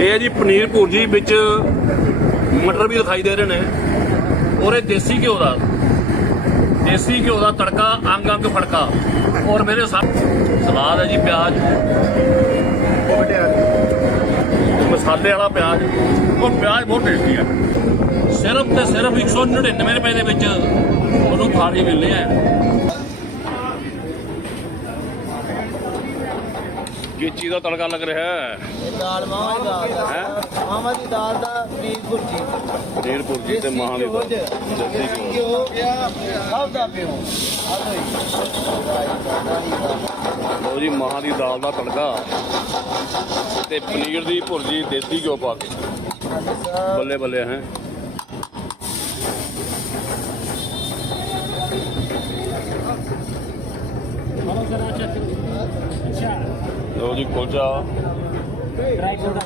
ਇਹ ਹੈ ਜੀ ਪਨੀਰ ਭੁਰਜੀ ਵਿੱਚ ਮਟਰ ਵੀ ਦਿਖਾਈ ਦੇ ਰਹੇ ਨੇ। ਔਰ ਇਹ ਦੇਸੀ ਘਿਓ ਦਾ। ਦੇਸੀ ਘਿਓ ਦਾ ਤੜਕਾ, ਅੰਗ ਅੰਗ ਫੜਕਾ। ਔਰ ਮੇਰੇ ਸਲਾਦ ਹੈ ਜੀ ਪਿਆਜ਼। ਮਸਾਲੇ ਵਾਲਾ ਪਿਆਜ਼। ਔਰ ਪਿਆਜ਼ ਬਹੁਤ ਟੇਸਟੀ ਹੈ। ਸਿਰਫ ਤੇ ਸਿਰਫ 199 ਰੁਪਏ ਦੇ ਵਿੱਚ ਉਹਨੂੰ ਥਾਲੀ ਮਿਲਨੇ ਹੈ ਗੇਚੀ ਦਾ ਤੜਕਾ ਲੱਗ ਰਿਹਾ ਹੈ। ਇਹ ਦਾਲ ਮਾਵਾਂ ਦੀ ਦਾਲ ਦਾ ਹੈਂ? ਮਾਵਾਂ ਦੀ ਦਾਲ ਦਾ ਪਨੀਰ ਭੁਰਜੀ। ਪਨੀਰ ਭੁਰਜੀ ਤੇ ਮਾਹਾਂ ਦੀ ਦਾਲ। ਦੇਸੀ ਘਿਓ। ਘਿਓ ਸਭ ਦਾ ਪਿਓ ਲਓ ਜੀ। ਮਾਹਾਂ ਦੀ ਦਾਲ ਦਾ ਤੜਕਾ। ਤੇ ਪਨੀਰ ਦੀ ਭੁਰਜੀ ਦੇਸੀ ਘਿਓ ਪਾ ਕੇ। ਬੱਲੇ ਬੱਲੇ ਹੈ। ਲੋ ਜੀ ਕੁਲਚਾ। ਡਰਾਈ ਫਰੂਟ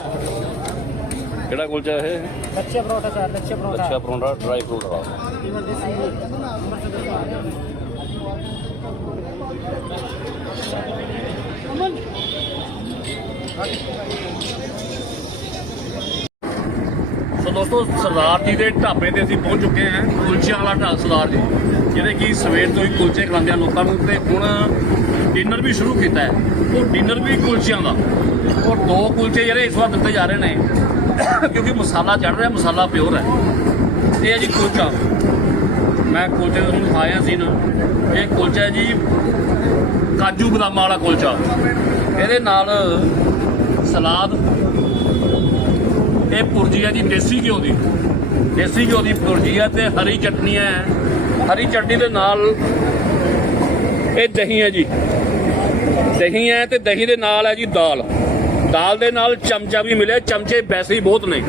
ਕਿਹੜਾ ਕੁਲਚਾ ਇਹ? ਲੱਛੇ ਪਰੌਂਠਾ ਸਰ ਲੱਛੇ ਪਰੌਂਠਾ। ਲੱਛਾ ਪਰੌਂਠਾ ਡਰਾਈ ਫਰੂਟ ਵਾਲਾ ਸੋ ਦੋਸਤੋ ਸਰਦਾਰ ਜੀ ਦੇ ਢਾਬੇ ਤੇ ਅਸੀਂ ਪਹੁੰਚ ਚੁੱਕੇ ਹਾਂ ਕੁਲਚੇ ਵਾਲਾ ਢਾਬਾ ਸਰਦਾਰ ਜੀ। ਜਿਹੜੇ ਕਿ ਸਵੇਰ ਤੋਂ ਹੀ ਕੁਲਚੇ ਖਿਲਾਉਂਦੇ ਆ ਲੋਕਾਂ ਨੂੰ ਤੇ ਹੁਣ ਡਿਨਰ ਵੀ ਸ਼ੁਰੂ ਕੀਤਾ ਹੈ। ਉਹ ਡਿਨਰ ਵੀ ਕੁਲਚਿਆਂ ਦਾ। ਔਰ ਦੋ ਕੁਲਚੇ ਜਿਹੜੇ ਇਸ ਵਾਰ ਦਿੱਤੇ ਜਾ ਰਹੇ ਨੇ, ਕਿਉਂਕਿ ਮਸਾਲਾ ਚੜ ਰਿਹਾ, ਮਸਾਲਾ ਪਿਓਰ ਹੈ। ਇਹ ਹੈ ਜੀ ਕੁਲਚਾ। ਮੈਂ ਕੁਲਚੇ ਦਾ ਤੁਹਾਨੂੰ ਖਾਇਆ ਸੀ ਨਾ। ਇਹ ਕੁਲਚਾ ਜੀ ਕਾਜੂ ਬਦਾਮਾਂ ਵਾਲਾ ਕੁਲਚਾ। ਇਹਦੇ ਨਾਲ ਸਲਾਦ। ਇਹ ਪੁਰਜੀ ਹੈ ਜੀ, ਦੇਸੀ ਘਿਓ ਦੀ। ਦੇਸੀ ਘਿਓ ਦੀ ਪੁਰਜੀ ਹੈ ਤੇ ਹਰੀ ਚਟਨੀ ਹੈ। ਹਰੀ ਚਟਨੀ ਦੇ ਨਾਲ ਇਹ ਦਹੀਂ ਹੈ ਜੀ। ਦਹੀਂ ਹੈ ਤੇ ਦਹੀਂ ਦੇ ਨਾਲ ਹੈ ਜੀ ਦਾਲ। ਦਾਲ ਦੇ ਨਾਲ ਚਮਚਾ ਵੀ ਮਿਲਿਆ, ਚਮਚੇ ਵੈਸੇ ਹੀ ਬਹੁਤ ਨੇ।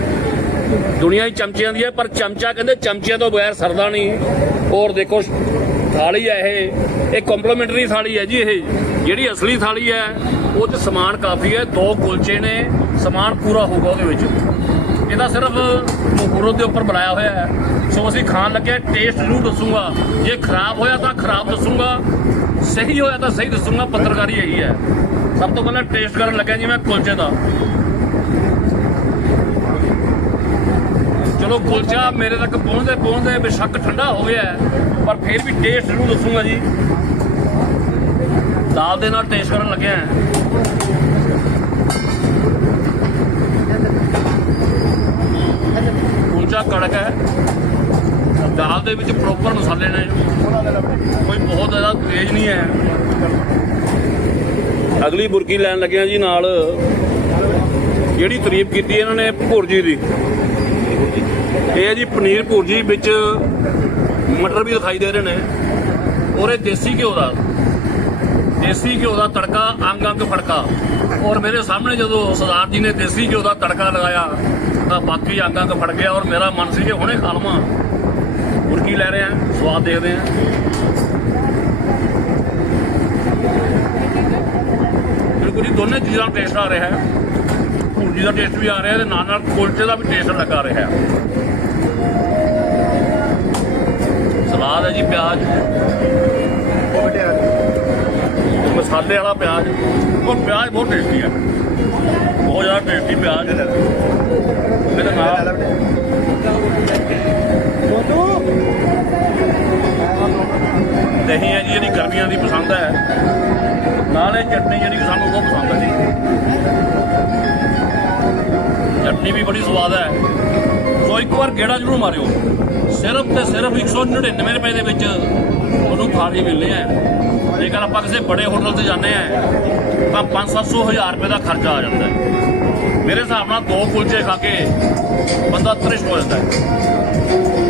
ਦੁਨੀਆ ਹੀ ਚਮਚਿਆਂ ਦੀ ਹੈ, ਪਰ ਚਮਚਾ ਕਹਿੰਦੇ ਚਮਚਿਆਂ ਤੋਂ ਬਗੈਰ ਸਰਦਾ ਨਹੀਂ। ਔਰ ਦੇਖੋ, ਥਾਲੀ ਹੈ ਇਹ। ਇਹ ਕੰਪਲੀਮੈਂਟਰੀ ਥਾਲੀ ਹੈ ਜੀ ਇਹ। ਜਿਹੜੀ ਅਸਲੀ ਥਾਲੀ ਹੈ, ਉਹ 'ਚ ਸਮਾਨ ਕਾਫੀ ਹੈ, ਦੋ ਕੁਲਚੇ ਨੇ। ਸਮਾਨ ਪੂਰਾ ਹੋਊਗਾ ਉਹਦੇ ਵਿੱਚ। ਇਹਦਾ ਸਿਰਫ ਮੁਹੂਰਤ ਦੇ ਉੱਪਰ ਬਣਾਇਆ ਹੋਇਆ ਹੈ। ਸੋ ਅਸੀਂ ਖਾਣ ਲੱਗੇ ਟੇਸਟ ਜ਼ਰੂਰ ਦੱਸੂਗਾ। ਜੇ ਖਰਾਬ ਹੋਇਆ ਤਾਂ ਖਰਾਬ ਦੱਸੂਗਾ, ਸਹੀ ਹੋਇਆ ਤਾਂ ਸਹੀ ਦੱਸੂਗਾ, ਪੱਤਰਕਾਰੀ ਇਹੀ ਹੈ। ਸਭ ਤੋਂ ਪਹਿਲਾਂ ਟੇਸਟ ਕਰਨ ਲੱਗਿਆ ਜੀ ਮੈਂ ਕੁਲਚੇ ਦਾ। ਚਲੋ ਕੁਲਚਾ ਮੇਰੇ ਤੱਕ ਪਹੁੰਚਦੇ ਪਹੁੰਚਦੇ ਬੇਸ਼ੱਕ ਠੰਡਾ ਹੋ ਗਿਆ ਪਰ ਫਿਰ ਵੀ ਟੇਸਟ ਜ਼ਰੂਰ ਦੱਸੂਗਾ ਜੀ। ਦਾਲ ਦੇ ਨਾਲ ਟੇਸਟ ਕਰਨ ਲੱਗਿਆ ਹੈ ਹੈ। ਦਾਲ ਦੇ ਵਿੱਚ ਪ੍ਰੋਪਰ ਮਸਾਲੇ ਨੇ। ਕੋਈ ਬਹੁਤ ਜ਼ਿਆਦਾ ਤੇਜ਼ ਨਹੀਂ ਹੈ। ਅਗਲੀ ਬੁਰਕੀ ਲੈਣ ਲੱਗਿਆ ਜੀ ਨਾਲ। ਜਿਹੜੀ ਤਾਰੀਫ ਕੀਤੀ ਇਹਨਾਂ ਨੇ ਭੁਰਜੀ ਦੀ। ਇਹ ਹੈ ਜੀ ਪਨੀਰ ਭੁਰਜੀ ਵਿੱਚ ਮਟਰ ਵੀ ਦਿਖਾਈ ਦੇ ਰਹੇ ਨੇ। ਔਰ ਇਹ ਦੇਸੀ ਘਿਓ ਦਾ। ਦੇਸੀ ਘਿਓ ਦਾ ਤੜਕਾ ਅੰਗ ਅੰਗ ਫੜਕਾ। ਔਰ ਮੇਰੇ ਸਾਹਮਣੇ ਜਦੋਂ ਸਰਦਾਰ ਜੀ ਨੇ ਦੇਸੀ ਘਿਓ ਦਾ ਤੜਕਾ ਲਗਾਇਆ ਤਾਂ ਬਾਕੀ ਅੰਗ ਅੰਗ ਫੜ ਗਿਆ ਔਰ ਮੇਰਾ ਮਨ ਸੀ ਕਿ ਹੁਣੇ ਖਾ ਲਵਾਂ। ਬੁਰਕੀ ਲੈ ਰਹੇ ਆ? ਸਵਾਦ ਦੇਖਦੇ ਆ। ਬਿਲਕੁਲ ਜੀ ਦੋਨੇ ਚੀਜ਼ਾਂ ਟੇਸਟ ਆ ਰਿਹਾ ਹੈ। ਭੁਰਜੀ ਦਾ ਟੇਸਟ ਵੀ ਆ ਰਿਹਾ ਤੇ ਨਾਲ ਨਾਲ ਕੁਲਚੇ ਦਾ ਵੀ ਟੇਸਟ ਲੱਗਾ ਰਿਹਾ ਹੈ। ਸਲਾਦ ਹੈ ਜੀ ਪਿਆਜ਼। ਮਸਾਲੇ ਵਾਲਾ ਪਿਆਜ਼। ਉਹ ਪਿਆਜ਼ ਬਹੁਤ ਟੇਸਟੀ ਹੈ। ਬਹੁਤ ਜ਼ਿਆਦਾ ਟੇਸਟੀ ਪਿਆਜ਼ ਇਹਦੇ ਨਾਲ ਦਹੀਂ ਹੈ ਜੀ ਜਿਹੜੀ ਗਰਮੀਆਂ ਦੀ ਪਸੰਦ ਹੈ। ਨਾਲ ਇਹ ਚਟਨੀ ਜਿਹੜੀ ਸਾਨੂੰ ਬਹੁਤ ਪਸੰਦ ਹੈ ਜੀ। ਚਟਨੀ ਵੀ ਬੜੀ ਸਵਾਦ ਹੈ। ਸੋ ਇੱਕ ਵਾਰ ਗੇੜਾ ਜ਼ਰੂਰ ਮਾਰਿਓ। ਸਿਰਫ ਤੇ ਸਿਰਫ 199 ਰੁਪਏ ਦੇ ਵਿੱਚ ਤੁਹਾਨੂੰ ਥਾਲੀ ਮਿਲਣੀ ਹੈ। ਜੇਕਰ ਆਪਾਂ ਕਿਸੇ ਬੜੇ ਹੋਟਲ ਤੇ ਜਾਂਦੇ ਆ, ਤਾਂ 5-700 ਹਜ਼ਾਰ ਰੁਪਏ ਦਾ ਖਰਚਾ ਆ ਜਾਂਦਾ ਹੈ। ਮੇਰੇ ਹਿਸਾਬ ਨਾਲ ਦੋ ਕੁਲਚੇ ਖਾ ਕੇ ਬੰਦਾ ਤ੍ਰਿਸ਼ਟ ਹੋ ਜਾਂਦਾ ਹੈ।